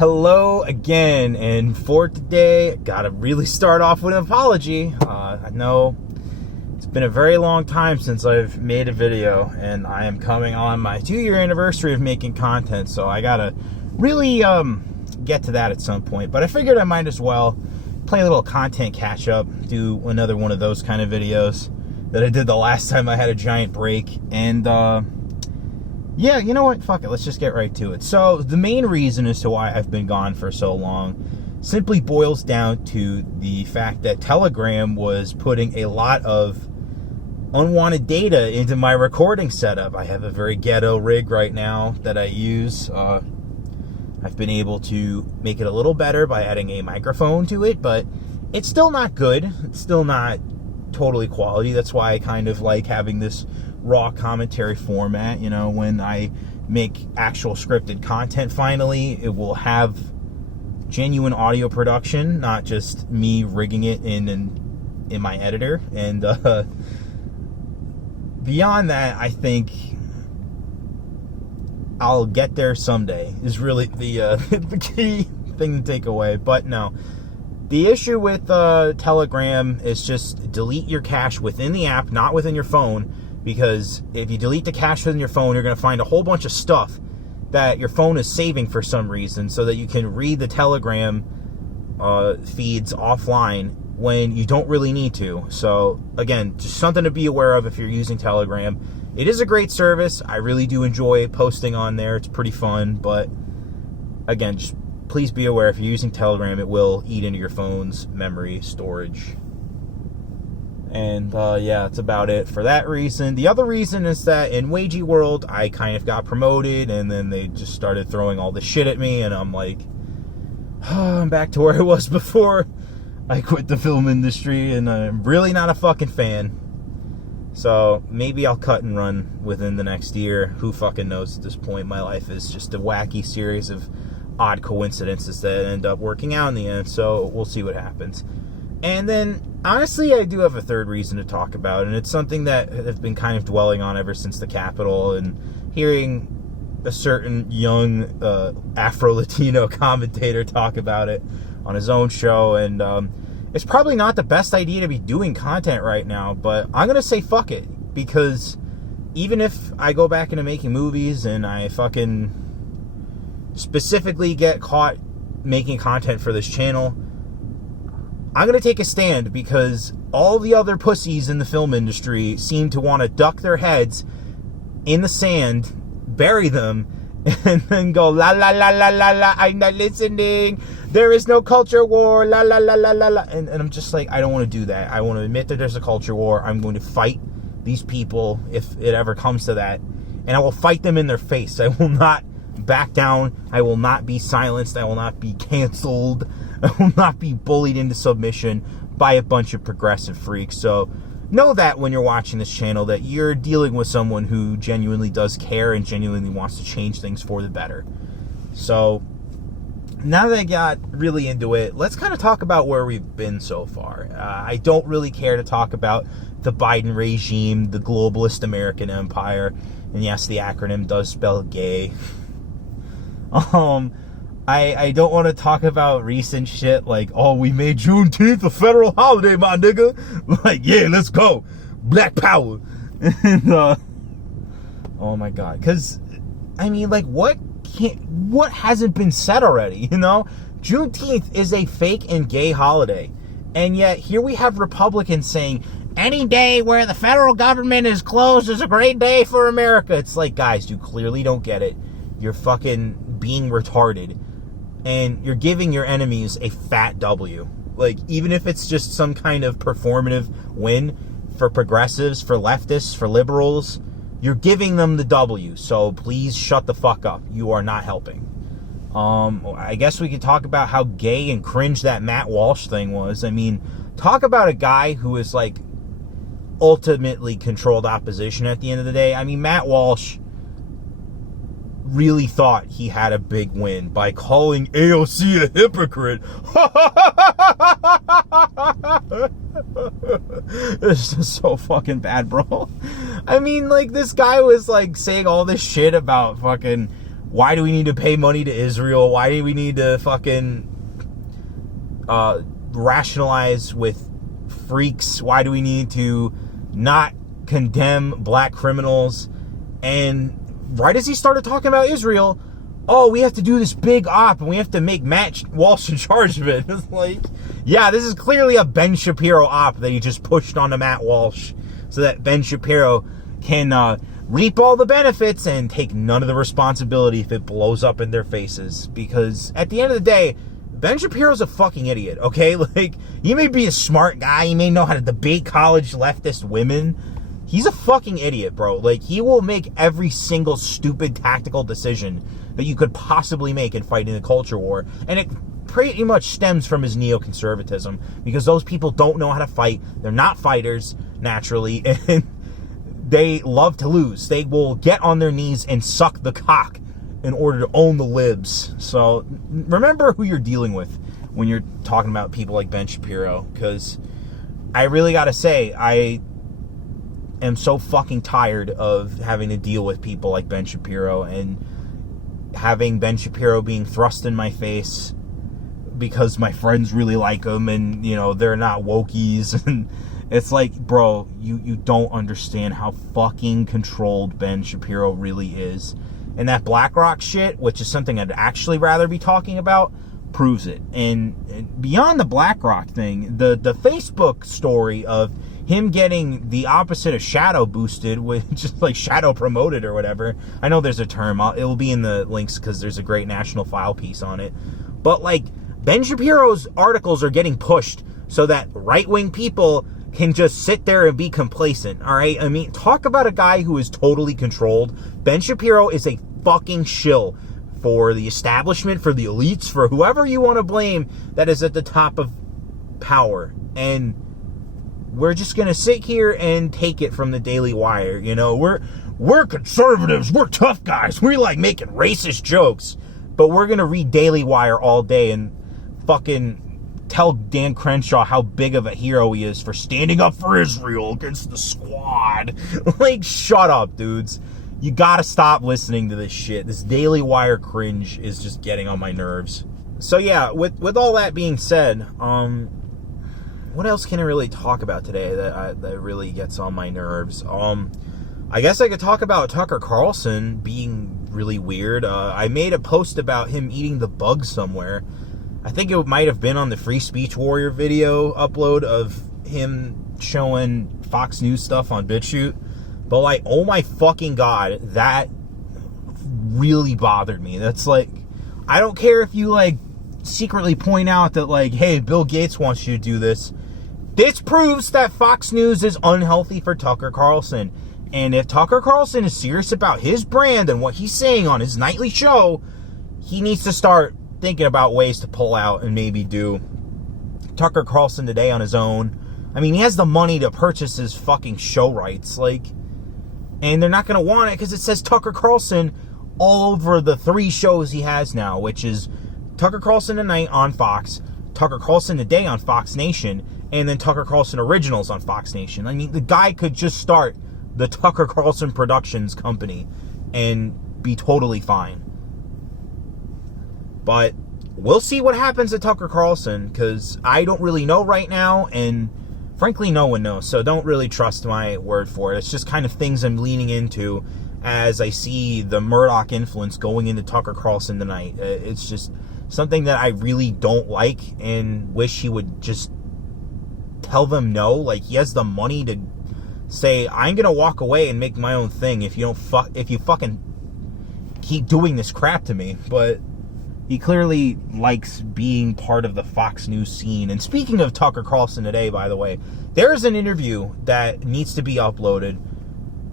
Hello again, and for today, gotta really start off with an apology. I know it's been a very long time since I've made a video, and I am coming on my 2-year anniversary of making content, so I gotta really get to that at some point. But I figured I might as well play a little content catch-up, do another one of those kind of videos that I did the last time I had a giant break, and yeah, you know what? Fuck it. Let's just get right to it. So the main reason as to why I've been gone for so long simply boils down to the fact that Telegram was putting a lot of unwanted data into my recording setup. I have a very ghetto rig right now that I use. I've been able to make it a little better by adding a microphone to it, but it's still not good. It's still not totally quality. That's why I kind of like having this raw commentary format. You know, when I make actual scripted content finally, it will have genuine audio production, not just me rigging it in my editor. And beyond that, I think I'll get there someday is really the key thing to take away. But no, the issue with Telegram is just delete your cache within the app, not within your phone. Because if you delete the cache within your phone, you're going to find a whole bunch of stuff that your phone is saving for some reason, so that you can read the Telegram feeds offline when you don't really need to. So again, just something to be aware of if you're using Telegram. It is a great service. I really do enjoy posting on there. It's pretty fun. But again, just please be aware if you're using Telegram, it will eat into your phone's memory storage. And yeah, that's about it for that reason. The other reason is that in Wagey World, I kind of got promoted, and then they just started throwing all this shit at me, and I'm like, oh, I'm back to where I was before I quit the film industry, and I'm really not a fucking fan. So maybe I'll cut and run within the next year. Who fucking knows at this point? My life is just a wacky series of odd coincidences that end up working out in the end, so we'll see what happens. And then, honestly, I do have a third reason to talk about, and it's something that I've been kind of dwelling on ever since the Capitol, and hearing a certain young Afro-Latino commentator talk about it on his own show, and it's probably not the best idea to be doing content right now, but I'm going to say fuck it, because even if I go back into making movies and I fucking specifically get caught making content for this channel, I'm going to take a stand, because all the other pussies in the film industry seem to want to duck their heads in the sand, bury them, and then go, la, la, la, la, la, la, I'm not listening, there is no culture war, la, la, la, la, la, la. And I'm just like, I don't want to do that. I want to admit that there's a culture war. I'm going to fight these people if it ever comes to that. And I will fight them in their face. I will not back down. I will not be silenced. I will not be canceled. I will not be bullied into submission by a bunch of progressive freaks. So know that when you're watching this channel, that you're dealing with someone who genuinely does care and genuinely wants to change things for the better. So now that I got really into it, let's kind of talk about where we've been so far. I don't really care to talk about the Biden regime, the globalist American empire. And yes, the acronym does spell gay. I don't want to talk about recent shit like, oh, we made Juneteenth a federal holiday, my nigga. Like, yeah, let's go. Black power. And, oh my God. Because, I mean, like, what hasn't been said already, you know? Juneteenth is a fake and gay holiday. And yet, here we have Republicans saying, any day where the federal government is closed is a great day for America. It's like, guys, you clearly don't get it. You're fucking being retarded. And you're giving your enemies a fat W. Like, even if it's just some kind of performative win for progressives, for leftists, for liberals, you're giving them the W. So please shut the fuck up. You are not helping. I guess we could talk about how gay and cringe that Matt Walsh thing was. I mean, talk about a guy who is, like, ultimately controlled opposition at the end of the day. I mean, Matt Walsh really thought he had a big win by calling AOC a hypocrite. It's just so fucking bad, bro. I mean, like, this guy was, like, saying all this shit about fucking Why do we need to pay money to Israel? Why do we need to fucking rationalize with freaks? Why do we need to not condemn black criminals? And right as he started talking about Israel, oh, we have to do this big op and we have to make Matt Walsh in charge of it. It's like, yeah, this is clearly a Ben Shapiro op that he just pushed onto Matt Walsh so that Ben Shapiro can reap all the benefits and take none of the responsibility if it blows up in their faces. Because at the end of the day, Ben Shapiro's a fucking idiot, okay? Like, he may be a smart guy, he may know how to debate college leftist women. He's a fucking idiot, bro. Like, he will make every single stupid tactical decision that you could possibly make in fighting the culture war. And it pretty much stems from his neoconservatism, because those people don't know how to fight. They're not fighters, naturally, and they love to lose. They will get on their knees and suck the cock in order to own the libs. So remember who you're dealing with when you're talking about people like Ben Shapiro, because I really gotta say, I am so fucking tired of having to deal with people like Ben Shapiro and having Ben Shapiro being thrust in my face because my friends really like him and, you know, they're not wokies. And it's like, bro, you don't understand how fucking controlled Ben Shapiro really is. And that BlackRock shit, which is something I'd actually rather be talking about, proves it. And beyond the BlackRock thing, the Facebook story of him getting the opposite of shadow boosted, with just like shadow promoted or whatever. I know there's a term. It will be in the links because there's a great National File piece on it. But like, Ben Shapiro's articles are getting pushed so that right-wing people can just sit there and be complacent, all right? I mean, talk about a guy who is totally controlled. Ben Shapiro is a fucking shill for the establishment, for the elites, for whoever you want to blame that is at the top of power. And we're just going to sit here and take it from the Daily Wire. You know, we're conservatives. We're tough guys. We like making racist jokes. But we're going to read Daily Wire all day and fucking tell Dan Crenshaw how big of a hero he is for standing up for Israel against the Squad. Like, shut up, dudes. You gotta stop listening to this shit. This Daily Wire cringe is just getting on my nerves. So yeah, with all that being said, what else can I really talk about today that really gets on my nerves? I guess I could talk about Tucker Carlson being really weird. I made a post about him eating the bug somewhere. I think it might have been on the Free Speech Warrior video upload of him showing Fox News stuff on BitChute. But like, oh my fucking God, that really bothered me. That's like, I don't care if you like secretly point out that like, hey, Bill Gates wants you to do this. This proves that Fox News is unhealthy for Tucker Carlson. And if Tucker Carlson is serious about his brand and what he's saying on his nightly show, he needs to start thinking about ways to pull out and maybe do Tucker Carlson Today on his own. I mean, he has the money to purchase his fucking show rights, like, and they're not going to want it because it says Tucker Carlson all over the 3 shows he has now, which is Tucker Carlson Tonight on Fox, Tucker Carlson Today on Fox Nation, and then Tucker Carlson Originals on Fox Nation. I mean, the guy could just start the Tucker Carlson Productions company and be totally fine. But we'll see what happens at Tucker Carlson, because I don't really know right now, and frankly, no one knows, so don't really trust my word for it. It's just kind of things I'm leaning into as I see the Murdoch influence going into Tucker Carlson tonight. It's just something that I really don't like and wish he would just tell them no. Like, he has the money to say, I'm going to walk away and make my own thing if you fucking keep doing this crap to me. But he clearly likes being part of the Fox News scene. And speaking of Tucker Carlson Today, by the way, there's an interview that needs to be uploaded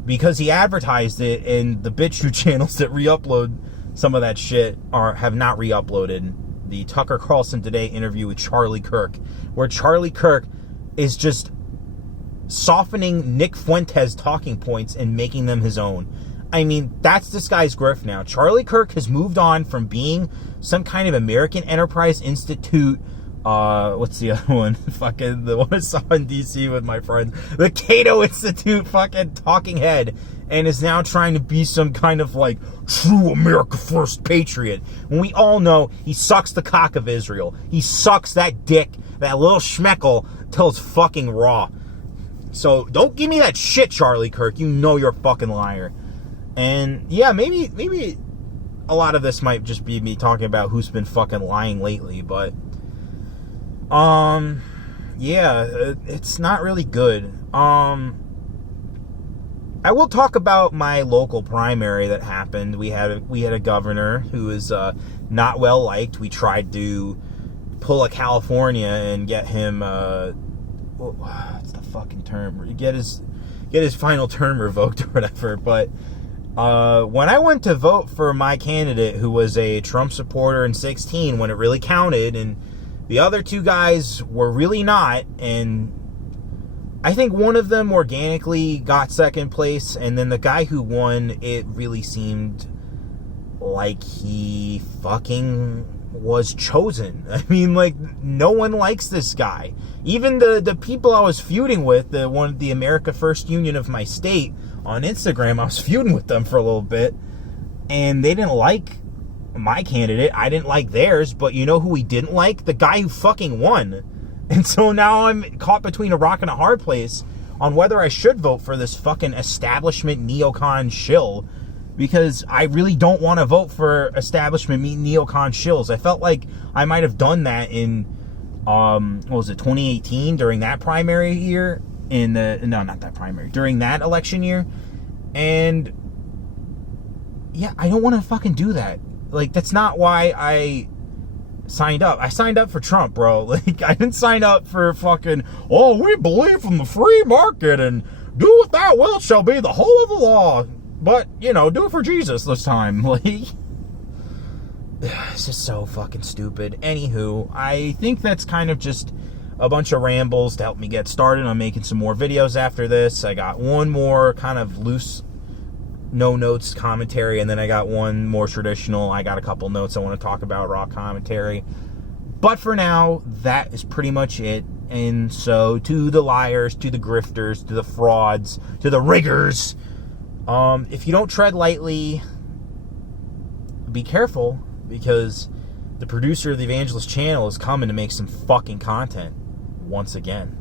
because he advertised it, and the BitChute channels that re-upload some of that shit have not re-uploaded the Tucker Carlson Today interview with Charlie Kirk, where Charlie Kirk is just softening Nick Fuentes' talking points and making them his own. I mean, that's this guy's grift now. Charlie Kirk has moved on from being some kind of American Enterprise Institute, what's the other one? Fucking the one I saw in DC with my friends. The Cato Institute fucking talking head. and is now trying to be some kind of like true America First patriot. When we all know he sucks the cock of Israel. He sucks that dick, that little schmeckle, till it's fucking raw. So don't give me that shit, Charlie Kirk. You know you're a fucking liar. And yeah, maybe a lot of this might just be me talking about who's been fucking lying lately, but yeah, it's not really good. I will talk about my local primary that happened. We had a governor who is not well liked. We tried to pull a California and get him what's the fucking term? Get his final term revoked or whatever. But when I went to vote for my candidate, who was a Trump supporter in 2016, when it really counted, and the other two guys were really not, and I think one of them organically got second place, and then the guy who won, it really seemed like he fucking was chosen. I mean, like, no one likes this guy. Even the people I was feuding with, the America First Union of my state on Instagram, I was feuding with them for a little bit, and they didn't like my candidate. I didn't like theirs, but you know who we didn't like? The guy who fucking won. And so now I'm caught between a rock and a hard place on whether I should vote for this fucking establishment neocon shill, because I really don't want to vote for establishment neocon shills. I felt like I might have done that in, what was it, 2018, during that primary year, during that election year. And yeah, I don't want to fucking do that. Like, that's not why I signed up. I signed up for Trump, bro. Like, I didn't sign up for fucking, oh, we believe in the free market and do what thou wilt shall be the whole of the law. But, you know, do it for Jesus this time. Like, it's just so fucking stupid. Anywho, I think that's kind of just a bunch of rambles to help me get started on making some more videos after this. I got one more kind of loose, no notes commentary, and then I got one more traditional. I got a couple notes I want to talk about, raw commentary. But for now, that is pretty much it. And so, to the liars, to the grifters, to the frauds, to the riggers, if you don't tread lightly, be careful, because the producer of the Evangelist channel is coming to make some fucking content once again.